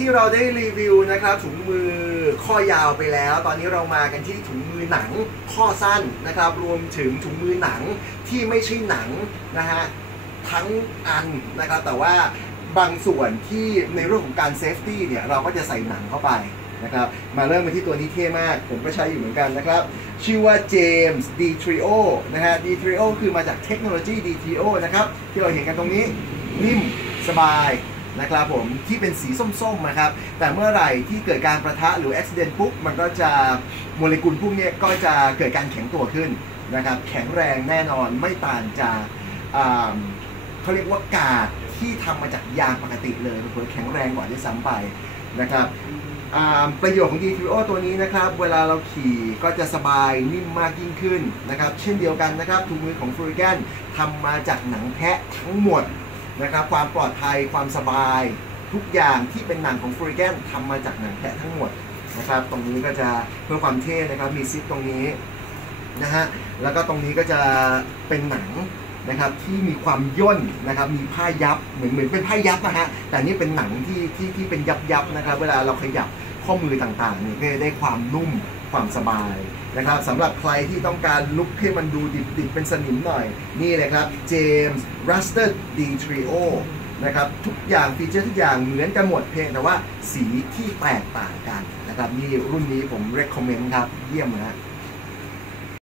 ที่เราได้รีวิวนะครับถุงมือข้อยาวไปแล้ว ตอนนี้เรามากันที่ถุงมือหนังข้อสั้นนะครับ รวมถึงถุงมือหนังที่ไม่ใช่หนังนะฮะทั้งอันนะครับ แต่ว่าบางส่วนที่ในเรื่องของการเซฟตี้เนี่ยเราก็จะใส่หนังเข้าไปนะครับ มาเริ่มกันที่ตัวนี้เท่มาก ผมก็ใช้อยู่เหมือนกันนะครับ ชื่อว่า James D Trio นะฮะ D Trio คือมาจากเทคโนโลยี D Trio นะครับ ที่เราเห็นกันตรงนี้นิ่มสบาย นะครับผมที่เป็นสีส้มๆนะครับ แต่เมื่อไหร่ที่เกิดการประทะหรืออุบิเหตุปุ๊บมันก็จะโมเลกุลพวกนี้ก็จะเกิดการแข็งตัวขึ้นนะครับ แข็งแรงแน่นอนไม่ต่างจากเขาเรียกว่ากาดที่ทำมาจากยางปกติเลยเผื่อแข็งแรงกว่าด้วยซ้ำไปนะครับประโยชน์ของ d t o ตัวนี้นะครับ เวลาเราขี่ก็จะสบายนิ่มมากยิ่งขึ้นนะครับ เช่นเดียวกันนะครับถุงมือของฟรูแกนทำมาจากหนังแพะทั้งหมด นะครับความปลอดภัยความสบายทุกอย่างที่เป็นหนังของฟรีแกนทำมาจากหนังแพะทั้งหมดนะครับ ตรงนี้ก็จะเพื่อความเท่นะครับมีซิปตรงนี้นะฮะแล้วก็ตรงนี้ก็จะเป็นหนังนะครับที่มีความย่นนะครับมีผ้ายับเหมือนเหมือนเป็นผ้ายับนะฮะแต่นี่เป็นหนังที่ที่ที่เป็นยับยับนะครับ เวลาเราขยับ ข้อมือต่างๆเนี่ยก็จะได้ความนุ่มความสบายนะครับสำหรับใครที่ต้องการลุกให้มันดูดิบๆเป็นสนิมหน่อย นี่เลยครับ James Rusted D Trio นะครับทุกอย่างฟีเจอร์ทุกอย่างเหมือนกันหมดเพียงแต่ว่าสีที่แตกต่างกันนะครับนี่รุ่นนี้ผม recommend ครับ เยี่ยมนะ